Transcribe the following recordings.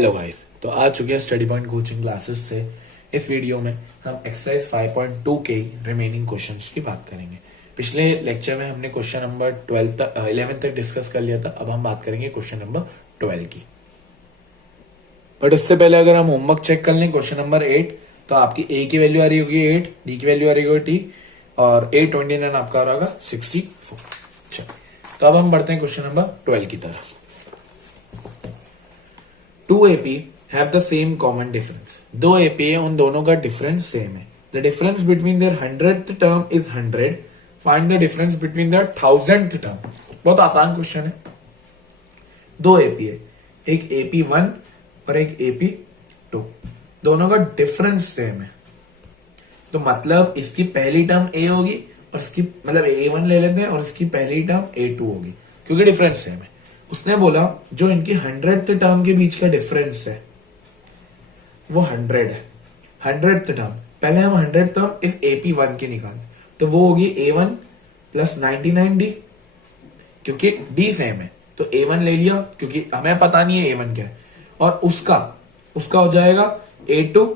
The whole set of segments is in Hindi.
हेलो गाइस, तो आ चुके हैं स्टडी पॉइंट कोचिंग क्लासेस से। इस वीडियो में हम एक्सरसाइज 5.2 के रिमेनिंग क्वेश्चंस की बात करेंगे। पिछले लेक्चर में हमने क्वेश्चन नंबर 11 तक डिस्कस कर लिया था। अब हम बात करेंगे क्वेश्चन नंबर 12 की। बट उससे पहले अगर हम होमवर्क चेक कर लें क्वेश्चन नंबर 8, तो आपकी ए की वैल्यू आ रही होगी 8, डी की वैल्यू आ रही होगी टी, और 829 आपका आ रहा होगा 64। चलो, तो अब हम बढ़ते हैं क्वेश्चन नंबर 12 की तरफ। 2 AP have the same common difference। दो AP है, उन दोनों का डिफरेंस सेम है। The difference between their 100th term is 100। Find the difference between their 1000th term। बहुत आसान क्वेश्चन है। दो AP है, एक AP1 और एक AP2, दोनों का डिफरेंस सेम है। तो मतलब इसकी पहली टर्म A होगी और इसकी मतलब A1 ले लेते हैं और इसकी पहली टर्म A2 होगी, क्योंकि डिफरेंस सेम है। उसने बोला जो इनकी 100th टर्म के बीच का डिफरेंस है वो 100 है। 100th टर्म, पहले हम 100th टर्म इस AP1 की निकालें, तो वो होगी A1 प्लस 99D, क्योंकि D सेम है तो A1 ले लिया, क्योंकि हमें पता नहीं है A1 क्या है, और उसका हो जाएगा A2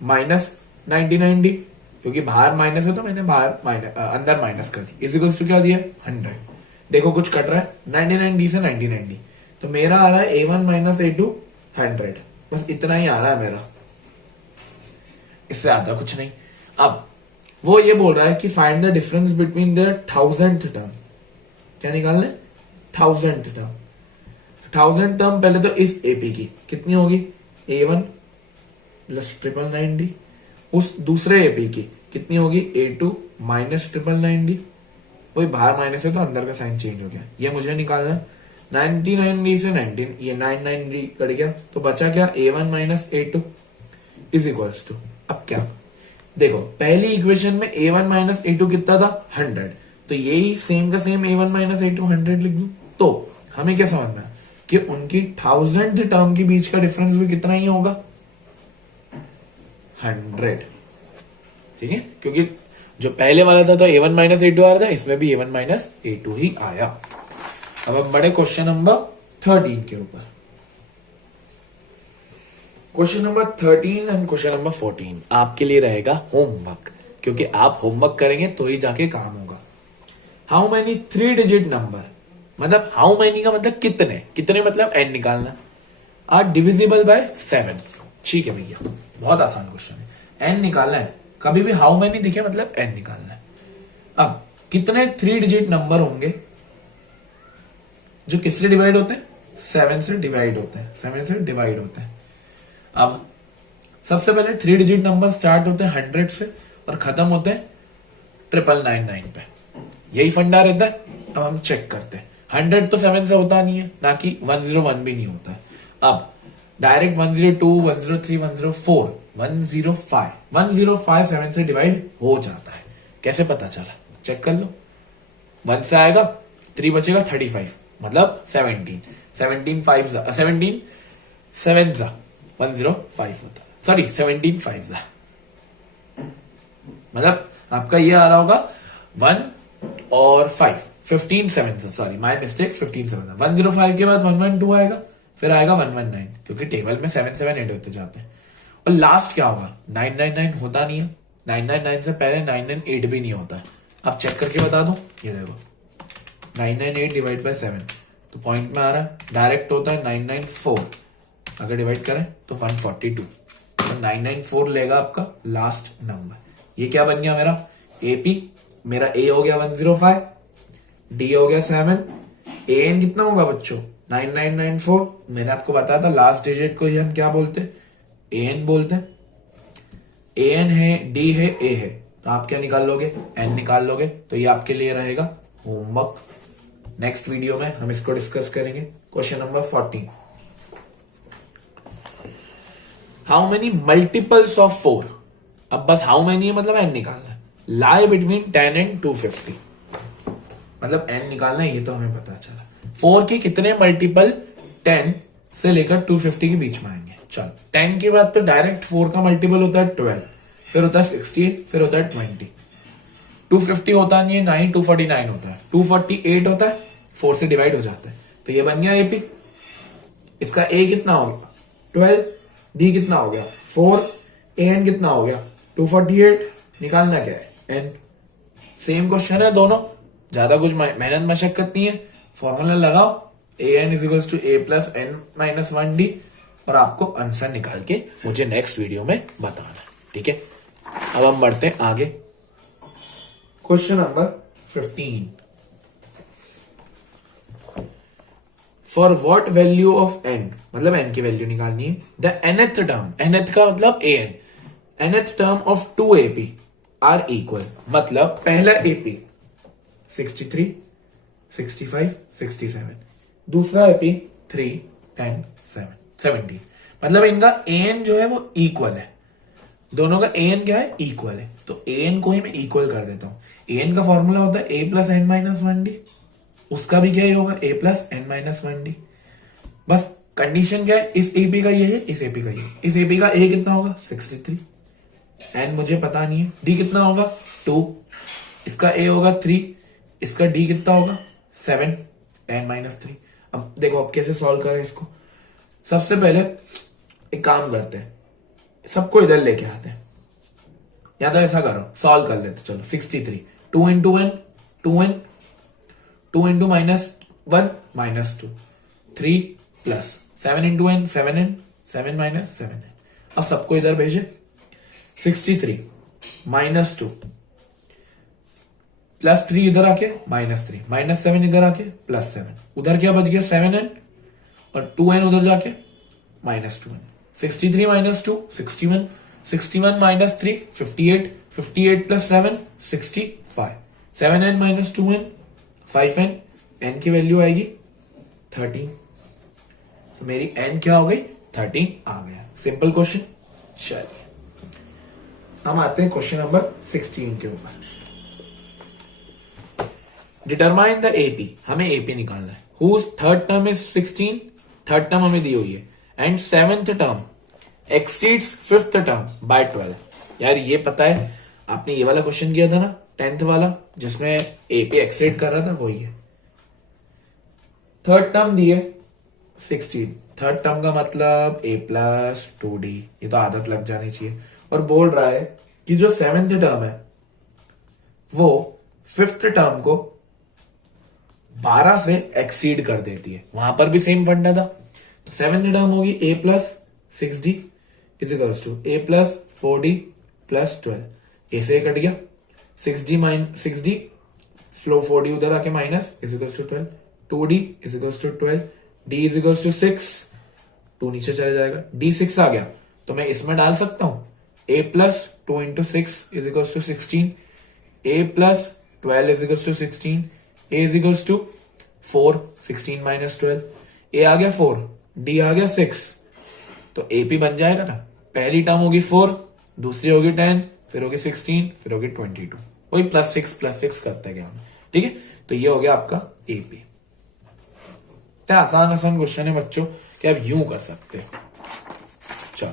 माइनस 99D, क्योंकि बाहर माइनस है तो मैंने अंदर माइनस कर दी। इजिकल्स टू क्या दिया 100। देखो कुछ कट रहा है 99D से 99D, तो मेरा आ रहा है A1 माइनस A2 100। बस इतना ही आ रहा है मेरा, इससे ज्यादा कुछ नहीं। अब वो ये बोल रहा है कि find the difference between the 1000th term. क्या निकालना है 1000th टर्म। 1000th टर्म पहले तो इस AP की कितनी होगी A1 प्लस 999D, उस दूसरे AP की कितनी होगी A2 माइनस 999D। वही बाहर माइनस है तो अंदर का साइन चेंज हो गया। ये मुझे निकालना है 99D से 19, ये 99D कट गया तो बचा क्या A1 minus A2 is equals to. अब क्या देखो, पहली इक्वेशन में A1 माइनस A2 कितना था 100, तो यही सेम का सेम A1 माइनस A2 100 लिख दूं। तो हमें क्या समझना है कि उनकी 1000th टर्म के बीच का डिफरेंस भी कितना ही होगा 100। ठीक है, क्योंकि जो पहले वाला था तो A1 माइनस A2 आ रहा था, इसमें भी A1 माइनस A2 ही आया। अब हम बढ़े क्वेश्चन नंबर 13 के ऊपर। Question number 13 and question number 14 आपके लिए रहेगा होमवर्क, क्योंकि आप होमवर्क करेंगे तो ही जाके काम होगा। हाउ मैनी 3 डिजिट नंबर, मतलब हाउ मैनी का मतलब कितने, कितने मतलब n निकालना, आर डिविजिबल बाय 7। ठीक है भैया, बहुत आसान क्वेश्चन है। n निकालना है, कभी भी हाउ मैनी दिखे मतलब n निकालना है। अब कितने 3 डिजिट नंबर होंगे जो किससे डिवाइड होते हैं 7 से डिवाइड होते हैं, 7 से डिवाइड होते हैं। अब सबसे पहले 3 डिजिट नंबर स्टार्ट होते हैं 100 से और खत्म होते हैं 999 पे, यही फंडा रहता है। अब हम चेक करते हैं, 100 तो 7 से होता नहीं है, ना कि 101 भी नहीं होता है। अब डायरेक्ट 102, 103, 104, 105 7 से डिवाइड हो जाता है। कैसे पता चला चेक कर लो। 1 से आएगा 3 बचेगा 35, मतलब 17 7 जा 105 होता है, सॉरी 17 5 जा, मतलब आपका ये आ रहा होगा 1 और 5 15 7 जा, सॉरी माय मिस्टेक 15 7 जा। 105 के बाद 112 आएगा, फिर आएगा 119, क्योंकि टेबल में 7 7 8 होते जाते हैं। और लास्ट क्या होगा 999 होता नहीं है, 999 से पहले 998 भी नहीं होता है। अब चेक करके बता दूं, ये देखो 998 डिवाइड बाय 7, तो पॉइंट में आ रहा है, डायरेक्ट होता है 994, अगर डिवाइड करें तो 142, तो 994 लेगा आपका लास्ट नंबर। ये क्या बन गया मेरा AP, मेरा A हो गया 105, D हो गया 7, AN कितना होगा बच्चों 9994। मैंने आपको बताया था लास्ट डिजिट को ही हम क्या बोलते हैं AN बोलते हैं। AN है, D है, A है, तो आप क्या निकाल लोगे N निकाल लोगे। तो ये आपके लिए रहेगा होमवर्क। नेक्स्ट वीडियो में हम इसको डिस्कस करेंगे। Question number 14, how many multiples of 4। अब बस हाउ मेनी है मतलब n निकालना है, लाई बिटवीन 10 एंड 250, मतलब n निकालना है, ये तो हमें पता चला। 4 के कितने मल्टीपल 10 से लेकर 250 के बीच में आएंगे। चलो 10 के बाद तो डायरेक्ट 4 का मल्टीपल होता है 12, फिर होता है 68, फिर होता है 20। 250 होता नहीं है, ना ही 249 होता है, 248 होता है, 4 से डिवाइड हो जाता है। तो ये बन गया AP। इसका A कितना होगा 12, डी कितना हो गया 4, ए एन कितना हो गया 248, निकालना क्या है एन। सेम क्वेश्चन है दोनों, ज्यादा कुछ मेहनत मशक्कत नहीं है, फॉर्मूला लगाओ A N is equals to A plus N minus 1 D, और आपको आंसर निकाल के मुझे नेक्स्ट वीडियो में बताना, ठीक है। अब हम बढ़ते हैं आगे, question number 15। For what value of N, मतलब एन की वैल्यू निकालनी है, द nth टर्म, nth का मतलब A N, nth term of 2 AP are equal, मतलब पहला AP 63, 65, 67, दूसरा AP 3, 10, 7, 17, मतलब इनका an जो है वो इक्वल है, दोनों का an क्या है इक्वल है, तो an को ही मैं इक्वल कर देता हूं। an का फॉर्मूला होता है a plus N minus 1 d, उसका भी क्या ही होगा a plus N minus 1 d. बस कंडीशन क्या है, इस AP का ये है, इस AP का ये, इस AP का a कितना होगा 63, n मुझे पता नहीं है, d कितना होगा 2, इसका a होगा 3, इसका d कितना होगा 7, 10 माइनस 3। अब देखो अब कैसे सॉल्व करें इसको। सबसे पहले एक काम करते हैं, सबको इधर लेके आते हैं, या तो ऐसा करो सॉल्व कर लेते, चलो 63, 2 into n 2n, 2 into minus 1 minus 2, 3 plus 7 into n 7n, 7 minus 7n। अब सबको इधर भेजे, 63 माइनस 2 प्लस 3 इधर आके माइनस 3, माइनस 7 इधर आके प्लस 7, उधर क्या बच गया 7n, और 2n उधर जाके minus 2n। 63 minus 2 61, 61 minus 3 58, 58 plus 7 65, 7n minus 2n 5n, n की वैल्यू आएगी 13, तो मेरी n क्या हो गई 13 आ गया। Simple question. चलिए हम आते हैं क्वेश्चन नंबर 16 के ऊपर। डिटरमाइन द एपी, हमें एपी निकालना है, whose third term is 16, third term हमें दी हुई है, and seventh term exceeds fifth term by 12। यार ये पता है, आपने ये वाला क्वेश्चन किया था ना 10th वाला, जिसमें एपी एक्सीड कर रहा था, वही है। थर्ड टर्म दी है 16, थर्ड टर्म का मतलब a प्लस 2d, ये तो आदत लग जानी चाहिए, और बोल रहा है कि जो सेवेंथ टर्म है वो फिफ्थ टर्म को 12 से एक्सीड कर देती है, वहां पर भी सेम फंडा था। तो सेवेंथ टर्म होगी a plus 6d is equals to a plus 4d plus 12, a से कट गया 6d फ्लो 4d उधर आके minus is equals to 12, 2d is equals to 12, d is equals to 6, 2 नीचे चले जाएगा, d 6 आ गया तो मैं इसमें डाल सकता हूं a plus 2 into 6 is equals to 16, a plus 12 is equals to 16, a is equals to 4, 16 minus 12, a आ गया 4, d आ गया 6, तो AP बन जाएगा ना। पहली टर्म होगी 4, दूसरी होगी 10, फिर होगी 16, फिर होगी 22, वही प्लस 6 करते गया, ठीक है। तो ये हो गया आपका AP। क्या आसान आसान क्वेश्चन है बच्चों कि आप यूं कर सकते हैं। चलो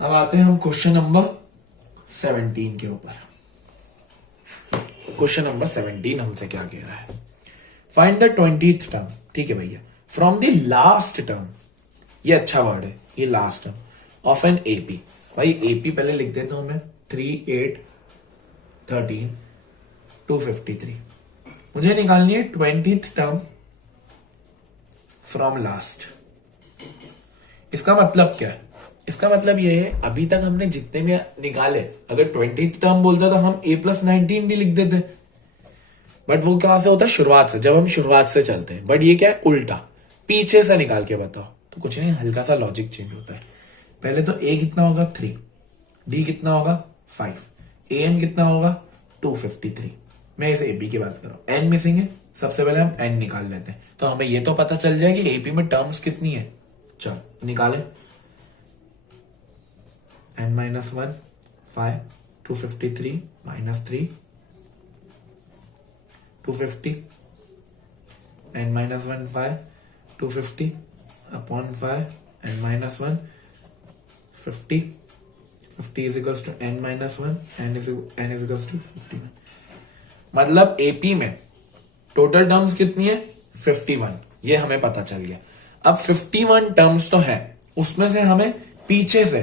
अब आते हैं हम क्वेश्चन नंबर 17 के ऊपर। क्वेश्चन नंबर 17 हमसे क्या कह रहा है, फाइंड द 20th टर्म, ठीक है भैया, फ्रॉम द लास्ट टर्म, ये अच्छा वर्ड है, ये last term of an AP। भाई AP पहले लिख देता हूं मैं, 3, 8, 13, 253। मुझे निकालनी है 20th टर्म फ्रॉम लास्ट। इसका मतलब क्या है, इसका मतलब ये है अभी तक हमने जितने भी निकाले, अगर 20th टर्म बोलता तो हम a प्लस 19 भी लिख देते, बट वो कहां से होता है, शुरुआत से, जब हम शुरुआत से चलते हैं। बट ये क्या है, उल्टा, पीछे से निकाल के बताओ, तो कुछ नहीं, हल्का सा लॉजिक चेंज होता है। पहले तो a कितना होगा 3, d कितना होगा 5, an कितना होगा 253। मैं इसे AP की बात कर रहा हूं, n मिसिंग है, सबसे पहले हम n निकाल लेते हैं, तो हमें ये तो पता चल जाए कि AP में टर्म्स कितनी है। चलो निकाले, n minus 1 5, 253 minus 3 250, n minus 1 5, 250 upon 5, n minus 1 50, 50 is equals to n minus 1, n is equals to 51। मतलब AP में टोटल टर्म्स कितनी है 51, ये हमें पता चल गया। अब 51 टर्म्स तो है, उसमें से हमें पीछे से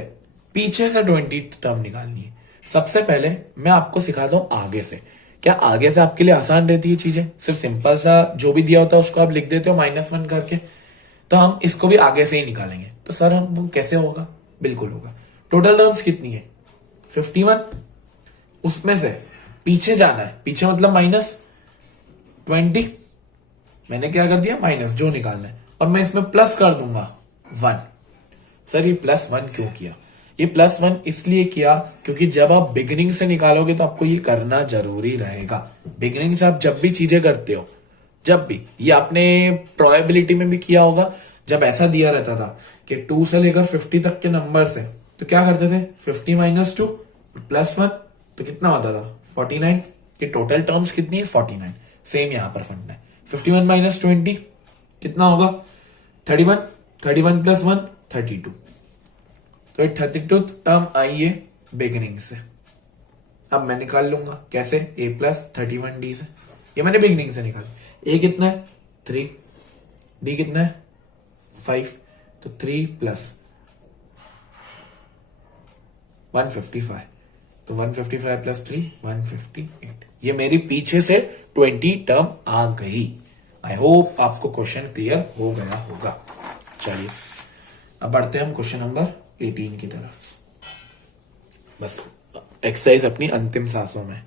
20 टर्म निकालनी है। सबसे पहले मैं आपको सिखाता हूं आगे से। क्या आगे से आपके लिए आसान रहती है चीजें? सिर्फ सिंपल सा जो भी दिया होता है उसको आप लिख देते हो -1 करके, तो हम इसको भी आगे से ही निकालेंगे। तो सर हम वो कैसे होगा? बिल्कुल होगा। टोटल टर्म्स कितनी है? 51। उसमें से पीछे जाना है, पीछे मतलब -20। मैंने क्या कर दिया? माइनस, जो निकालना है, और मैं इसमें प्लस कर दूंगा 1। सर ये +1 क्यों किया? ये +1 इसलिए किया क्योंकि जब आप बिगिनिंग से निकालोगे तो आपको ये करना जरूरी रहेगा। बिगिनिंग से आप जब भी चीजें करते हो, जब भी, ये आपने प्रोबेबिलिटी में भी किया होगा, जब ऐसा दिया रहता था कि 2 से लेकर 50 तक के नंबर से, तो क्या करते थे? 50 - 2 +1, तो कितना होता था? 49। ये टोटल टर्म्स कितनी है? 49। सेम यहां पर फंडा है। 51 - 20 कितना होगा? 31। 31 + 1 32। तो 32 टर्म आई है बिगिनिंग से। अब मैं निकाल लूंगा कैसे? a + 31d से। ये मैंने बिगिनिंग से निकाला। a कितना है? 3। d कितना है? 5। तो 3 + 155। तो 155 + 3 158। ये मेरी पीछे से 20 टर्म आ गई। आई होप आपको क्वेश्चन क्लियर हो गया होगा। चलिए अब बढ़ते हैं हम क्वेश्चन नंबर 18 की तरफ। बस एक्सरसाइज अपनी अंतिम सांसों में।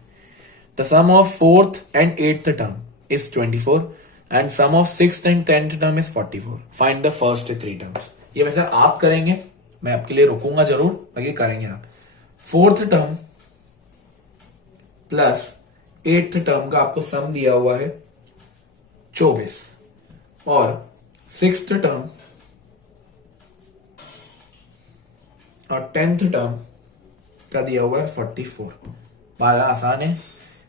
The sum of 4th and 8th term is 24 and sum of 6th and 10th term is 44। Find the first 3 terms. ये वैसे आप करेंगे, मैं आपके लिए रुकूंगा जरूर, बाकी करेंगे आप। 4th term plus 8th term का आपको सम दिया हुआ है 24, और 6th टर्म और 10th टर्म का दिया हुआ है 44। बड़ा आसान है।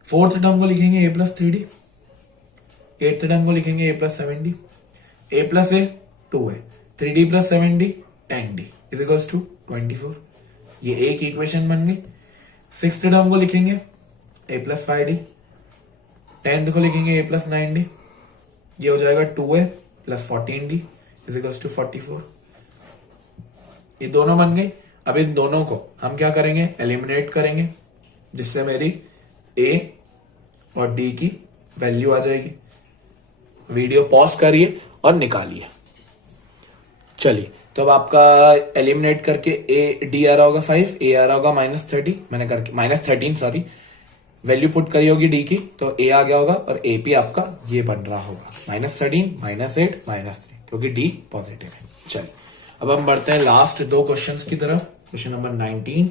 4th टर्म को लिखेंगे a + 3d, 8th टर्म को लिखेंगे a + 7d। a + a 2 है, 3d + 7d 10d is equals to 24। ये एक इक्वेशन बन गई। 6th टर्म को लिखेंगे a + 5d, 10th को लिखेंगे a + 9d। ये हो जाएगा 2a + 14d is equals to 44। ये दोनों बन गई। अब इन दोनों को हम क्या करेंगे? एलिमिनेट करेंगे, जिससे मेरी a और d की वैल्यू आ जाएगी। वीडियो पॉज करिए और निकालिए। चलिए, तो अब आपका एलिमिनेट करके d आ रहा होगा 5, a आ रहा होगा -30, मैंने करके -13 सॉरी, वैल्यू पुट करी होगी d की, तो a आ गया होगा, और AP आपका ये बन रहा होगा -13 -8 -3, क्योंकि d पॉजिटिव है। चलिए अब हम बढ़ते हैं लास्ट 2 क्वेश्चंस की तरफ, क्वेश्चन नंबर 19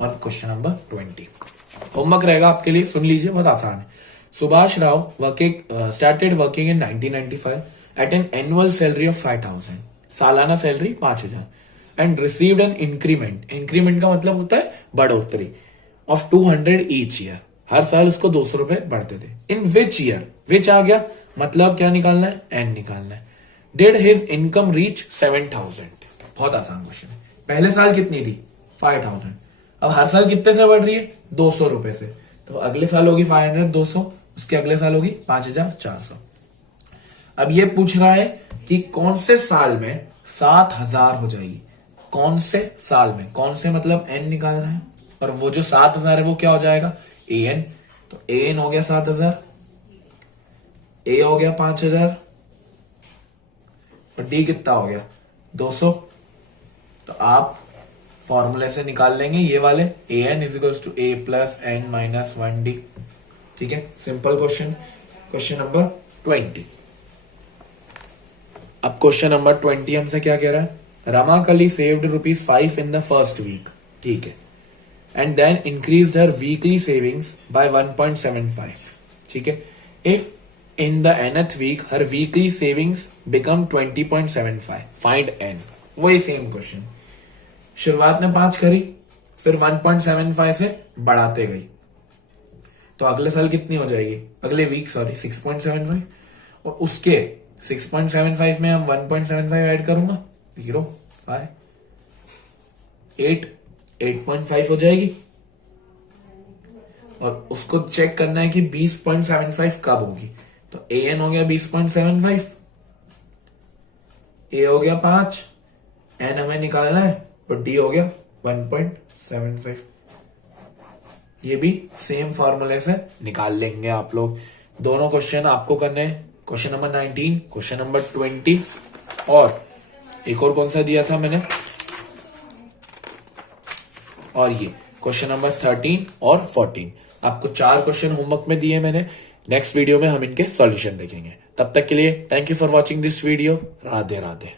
और क्वेश्चन नंबर 20। होमवर्क रहेगा आपके लिए, सुन लीजिए, बहुत आसान है। Subhash Rao started working in 1995 at an annual salary of 5000, सालाना salary 5000, and received an increment. Increment का मतलब होता है बढ़ोतरी, ऑफ 200 ईच ईयर। हर साल उसको 200 रुपए बढ़ते थे। इन विच ईयर? विच आ गया, मतलब क्या निकालना है? एन निकालना है। Did his income reach 7000? बहुत आसान क्वेश्चन है। पहले साल कितनी थी? 5000। अब हर साल कितने से बढ़ रही है? 200 रुपए से। तो अगले साल होगी 500 200, उसके अगले साल होगी 5400। अब ये पूछ रहा है कि कौन से साल में 7000 हो जाएगी? कौन से साल में? कौन से मतलब एन निकाल रहा है, और वो जो 7000 है वो क्या हो जाएगा? an। तो an हो गया 7000, a हो गया 5000, और d कितना हो गया? 200। तो आप फॉर्मूले से निकाल लेंगे ये वाले, an = a + n - 1d। ठीक है, सिंपल क्वेश्चन। Question number 20। अब क्वेश्चन नंबर 20 हमसे क्या कह रहा है? Ramakali saved ₹5 in the first week, ठीक है, and then increased her weekly savings by 1.75, ठीक है। If in the nth week her weekly savings become 20.75, find n। वही सेम क्वेश्चन, शुरुआत में 5 करी, फिर 1.75 से बढ़ाते गई, तो अगले साल कितनी हो जाएगी? अगले वीक 6.75, और उसके 6.75 में हम 1.75 ऐड करूंगा, 0 5 8 8.5 हो जाएगी, और उसको चेक करना है कि 20.75 कब होगी। तो an हो गया 20.75, ए हो गया 5, एन हमें निकालना है, और डी हो गया 1.75। ये भी सेम फॉर्मूले से निकाल लेंगे आप लोग। दोनों क्वेश्चन आपको करने हैं, क्वेश्चन नंबर 19, क्वेश्चन नंबर 20, और एक और कौन सा दिया था मैंने, और ये क्वेश्चन नंबर 13 और 14। आपको 4 क्वेश्चन होमवर्क में दिए मैंने। नेक्स्ट वीडियो में हम इनके सॉल्यूशन देखेंगे। तब तक के लिए thank you for watching this video. Radhe Radhe.